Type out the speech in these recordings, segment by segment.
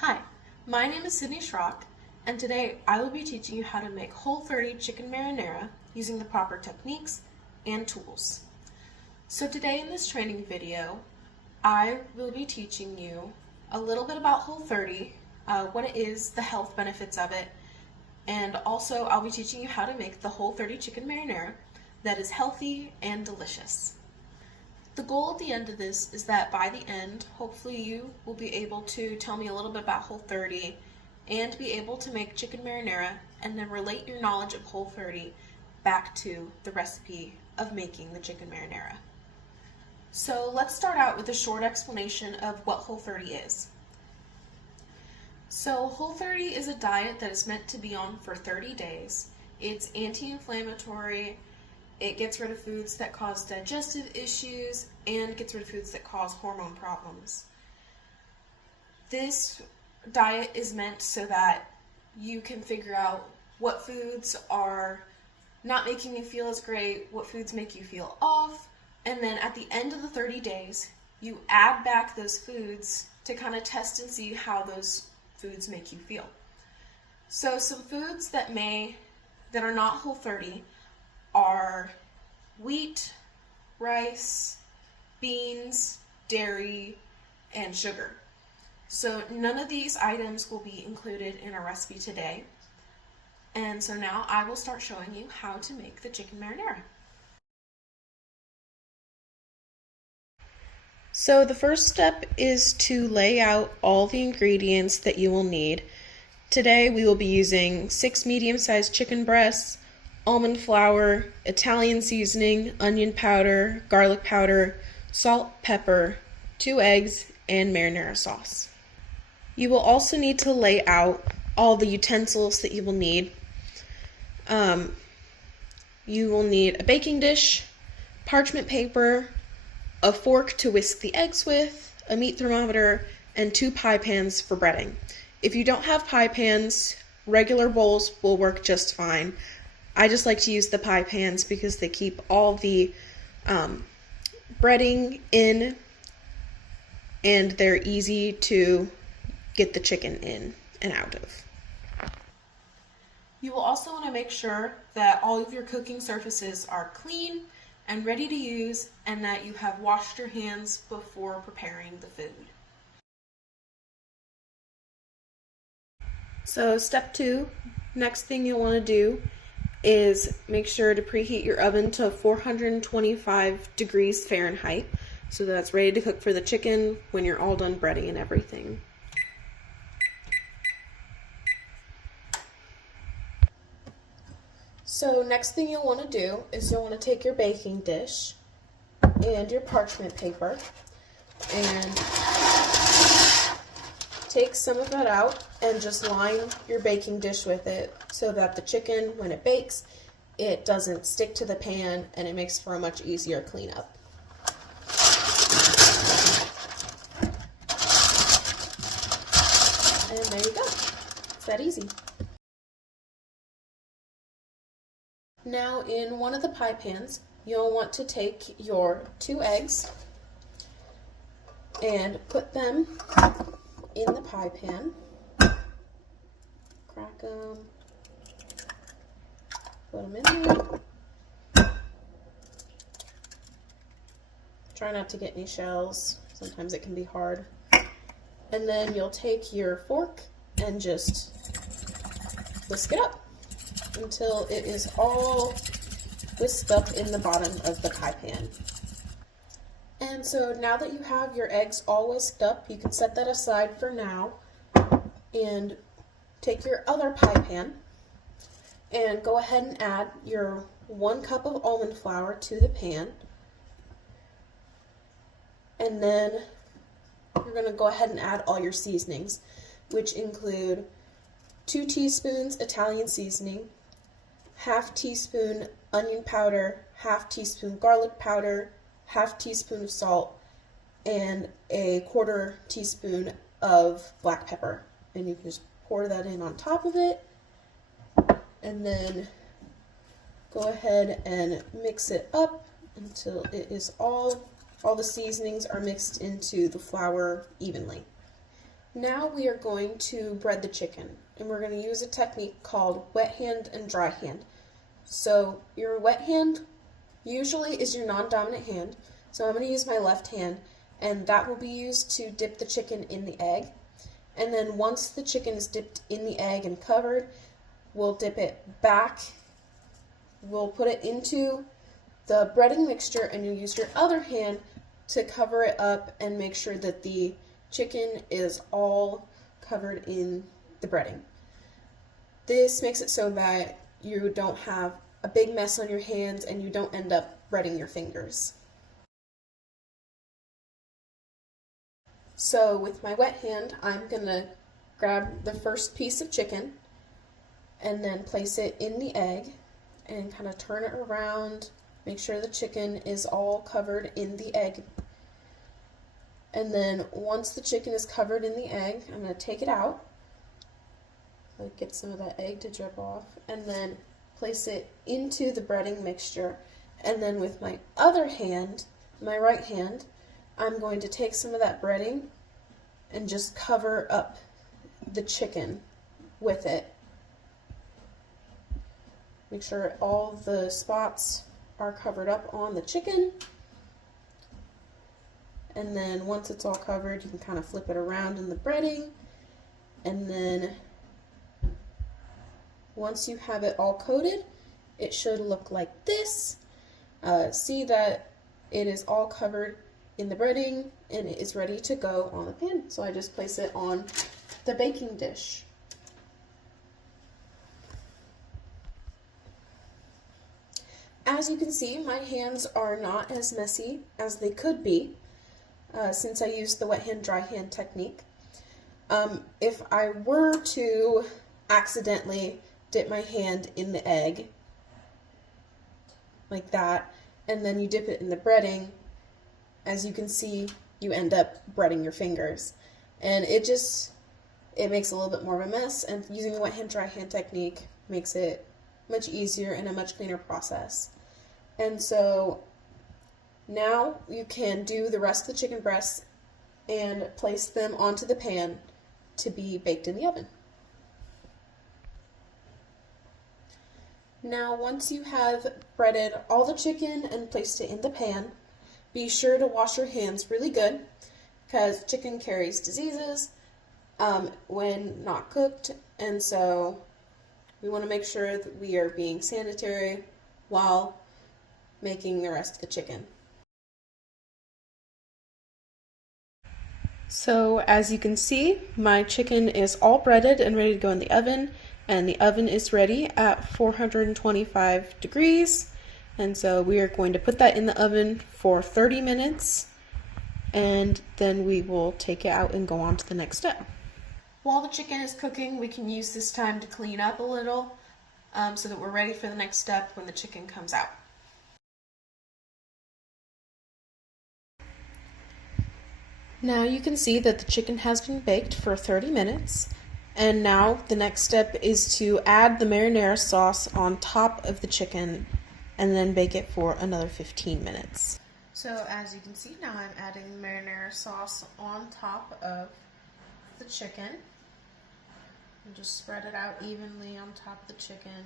Hi, my name is Sydney Schrock, and today I will be teaching you how to make Whole30 chicken marinara using the proper techniques and tools. So today in this training video, I will be teaching you a little bit about Whole30, what it is, the health benefits of it, and also I'll be teaching you how to make the Whole30 chicken marinara that is healthy and delicious. The goal at the end of this is that by the end, hopefully you will be able to tell me a little bit about Whole30 and be able to make chicken marinara and then relate your knowledge of Whole30 back to the recipe of making the chicken marinara. So let's start out with a short explanation of what Whole30 is. So Whole30 is a diet that is meant to be on for 30 days. It's anti-inflammatory. It gets rid of foods that cause digestive issues and gets rid of foods that cause hormone problems. This diet is meant so that you can figure out what foods are not making you feel as great, what foods make you feel off, and then at the end of the 30 days, you add back those foods to kind of test and see how those foods make you feel. So some foods that are not Whole30 are wheat, rice, beans, dairy, and sugar. So none of these items will be included in our recipe today. And so now I will start showing you how to make the chicken marinara. So the first step is to lay out all the ingredients that you will need. Today we will be using 6 medium-sized chicken breasts, almond flour, Italian seasoning, onion powder, garlic powder, salt, pepper, 2 eggs, and marinara sauce. You will also need to lay out all the utensils that you will need. You will need a baking dish, parchment paper, a fork to whisk the eggs with, a meat thermometer, and 2 pie pans for breading. If you don't have pie pans, regular bowls will work just fine. I just like to use the pie pans because they keep all the breading in and they're easy to get the chicken in and out of. You will also want to make sure that all of your cooking surfaces are clean and ready to use and that you have washed your hands before preparing the food. So step 2, next thing you'll want to do is make sure to preheat your oven to 425 degrees Fahrenheit so that it's ready to cook for the chicken when you're all done breading and everything. So next thing you'll want to do is you'll want to take your baking dish and your parchment paper and take some of that out and just line your baking dish with it so that the chicken, when it bakes, it doesn't stick to the pan and it makes for a much easier cleanup. And there you go. It's that easy. Now in one of the pie pans, you'll want to take your 2 eggs and put them in the pie pan. Crack them, put them in there. Try not to get any shells. Sometimes it can be hard. And then you'll take your fork and just whisk it up until it is all whisked up in the bottom of the pie pan. And so now that you have your eggs all whisked up, you can set that aside for now and take your other pie pan and go ahead and add your 1 cup of almond flour to the pan. And then you're going to go ahead and add all your seasonings, which include 2 teaspoons Italian seasoning, 1/2 teaspoon onion powder, 1/2 teaspoon garlic powder, 1/2 teaspoon of salt, and a 1/4 teaspoon of black pepper. And you can just pour that in on top of it, and then go ahead and mix it up until it is all the seasonings are mixed into the flour evenly. Now we are going to bread the chicken, and we're going to use a technique called wet hand and dry hand. So your wet hand usually is your non-dominant hand, so I'm going to use my left hand, and that will be used to dip the chicken in the egg. And then once the chicken is dipped in the egg and covered, we'll dip it back, we'll put it into the breading mixture, and you'll use your other hand to cover it up and make sure that the chicken is all covered in the breading. This makes it so that you don't have a big mess on your hands and you don't end up breading your fingers. So with my wet hand, I'm going to grab the first piece of chicken and then place it in the egg and kind of turn it around, make sure the chicken is all covered in the egg. And then once the chicken is covered in the egg, I'm going to take it out, get some of that egg to drip off, and then place it into the breading mixture. And then with my other hand, my right hand, I'm going to take some of that breading and just cover up the chicken with it. Make sure all the spots are covered up on the chicken. And then once it's all covered, you can kind of flip it around in the breading. And then once you have it all coated, it should look like this. See that it is all covered in the breading and it is ready to go on the pan. So I just place it on the baking dish. As you can see, my hands are not as messy as they could be since I used the wet hand, dry hand technique. If I were to accidentally dip my hand in the egg like that, and then you dip it in the breading, as you can see, you end up breading your fingers. And it makes a little bit more of a mess, and using the wet hand, dry hand technique makes it much easier and a much cleaner process. And so now you can do the rest of the chicken breasts and place them onto the pan to be baked in the oven. Now once you have breaded all the chicken and placed it in the pan, be sure to wash your hands really good because chicken carries diseases when not cooked, and so we want to make sure that we are being sanitary while making the rest of the chicken. So as you can see, my chicken is all breaded and ready to go in the oven, and the oven is ready at 425 degrees. And so we are going to put that in the oven for 30 minutes, and then we will take it out and go on to the next step. While the chicken is cooking, we can use this time to clean up a little so that we're ready for the next step when the chicken comes out. Now you can see that the chicken has been baked for 30 minutes, and now the next step is to add the marinara sauce on top of the chicken and then bake it for another 15 minutes. So as you can see, now I'm adding the marinara sauce on top of the chicken. And just spread it out evenly on top of the chicken.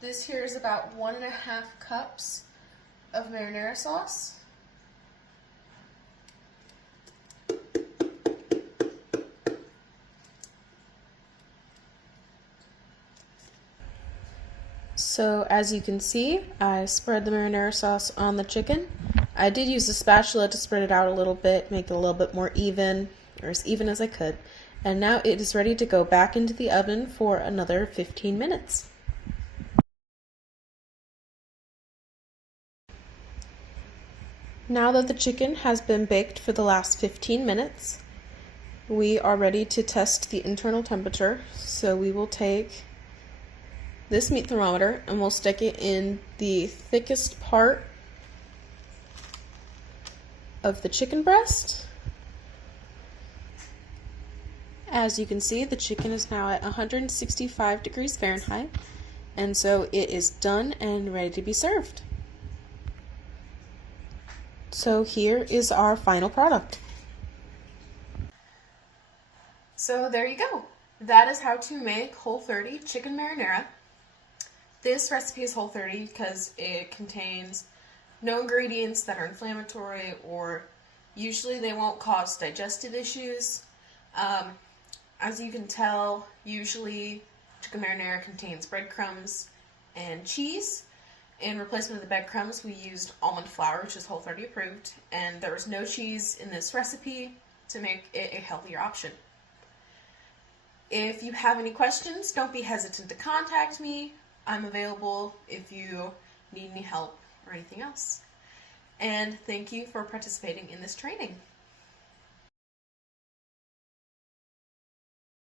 This here is about 1.5 cups of marinara sauce. So as you can see, I spread the marinara sauce on the chicken. I did use a spatula to spread it out a little bit, make it a little bit more even, or as even as I could. And now it is ready to go back into the oven for another 15 minutes. Now that the chicken has been baked for the last 15 minutes, we are ready to test the internal temperature. So we will take this meat thermometer and we'll stick it in the thickest part of the chicken breast. As you can see, the chicken is now at 165 degrees Fahrenheit, and so it is done and ready to be served. So here is our final product. So there you go. That is how to make Whole30 chicken marinara. This recipe is Whole30 because it contains no ingredients that are inflammatory, or usually they won't cause digestive issues. As you can tell, usually chicken marinara contains breadcrumbs and cheese. In replacement of the breadcrumbs, we used almond flour, which is Whole30 approved, and there was no cheese in this recipe to make it a healthier option. If you have any questions, don't be hesitant to contact me. I'm available if you need any help or anything else. And thank you for participating in this training.